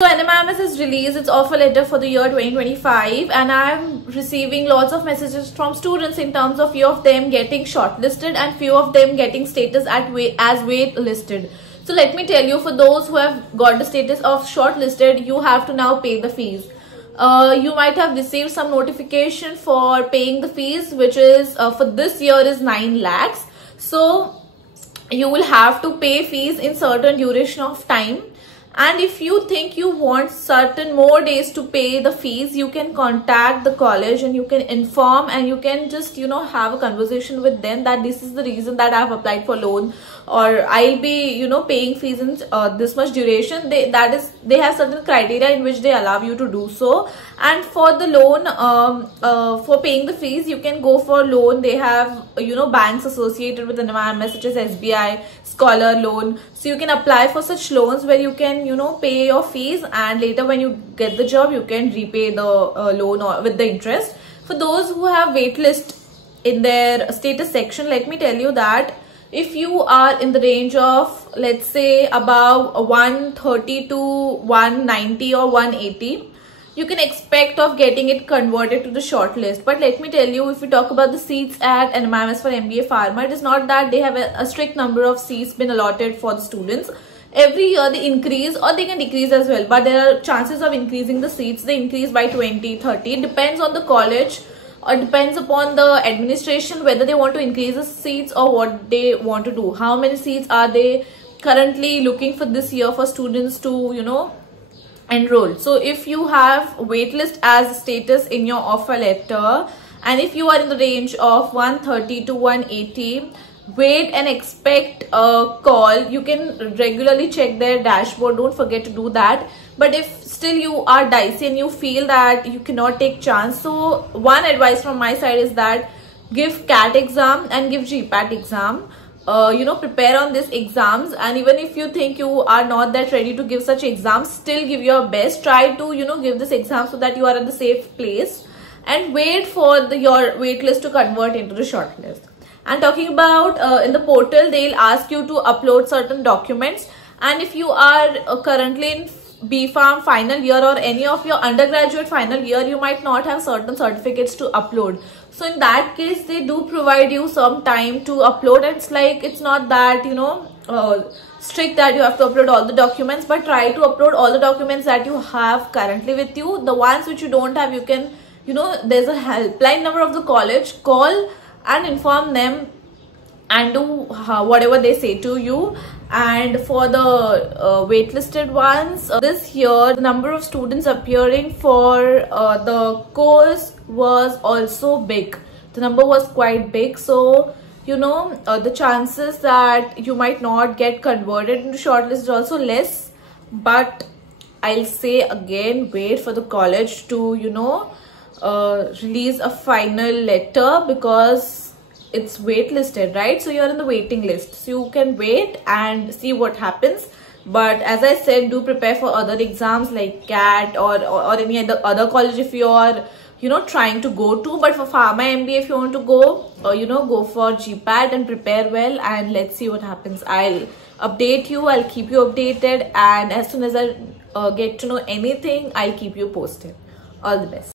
So NMIMS has released its offer letter for the year 2025, and I am receiving lots of messages from students in terms of few of them getting shortlisted and few of them getting status as waitlisted. So let me tell you, for those who have got the status of shortlisted, you have to now pay the fees. You might have received some notification for paying the fees, which is for this year is 9 lakhs. So you will have to pay fees in certain duration of time. And if you think you want certain more days to pay the fees, you can contact the college and you can inform, and you can just have a conversation with them that this is the reason that I have applied for loan, or I'll be paying fees in this much duration. They have certain criteria in which they allow you to do so. And for the loan, for paying the fees, you can go for loan. They have banks associated with NMIMS such as SBI, Scholar Loan. So you can apply for such loans where you can pay your fees, and later when you get the job you can repay the loan or with the interest. For those who have waitlist in their status section, let me tell you that if you are in the range of, let's say, above 130 to 190 or 180, you can expect of getting it converted to the shortlist. But let me tell you, if we talk about the seats at NMIMS for MBA Pharma, it is not that they have a strict number of seats been allotted for the students. Every year they increase or they can decrease as well, but there are chances of increasing the seats. They increase by 20, 30. It depends on the college or depends upon the administration whether they want to increase the seats or what they want to do. How many seats are they currently looking for this year for students to enroll? So if you have waitlist as a status in your offer letter, and if you are in the range of 130 to 180, wait and expect a call. You can regularly check their dashboard, don't forget to do that. But if still you are dicey and you feel that you cannot take chance, so one advice from my side is that give CAT exam and give GPAT exam. Prepare on these exams, and even if you think you are not that ready to give such exams, still give your best. Try to give this exam so that you are at the safe place, and wait for your waitlist to convert into the shortlist. And talking about in the portal, they'll ask you to upload certain documents, and if you are currently in B.Pharm final year or any of your undergraduate final year, you might not have certain certificates to upload. So in that case, they do provide you some time to upload. It's not that strict that you have to upload all the documents, but try to upload all the documents that you have currently with you. The ones which you don't have, you can there's a helpline number of the college. Call and inform them and do whatever they say to you. And for the waitlisted ones, this year the number of students appearing for the course was also big. The number was quite big, so the chances that you might not get converted into shortlist is also less. But I'll say again, wait for the college to release a final letter, because it's waitlisted, right? So you're in the waiting list, so you can wait and see what happens. But as I said, do prepare for other exams like CAT or any other college if you are trying to go to. But for Pharma MBA, if you want to go, go for GPAT and prepare well, and let's see what happens. I'll update you, I'll keep you updated, and as soon as I get to know anything, I'll keep you posted. All the best.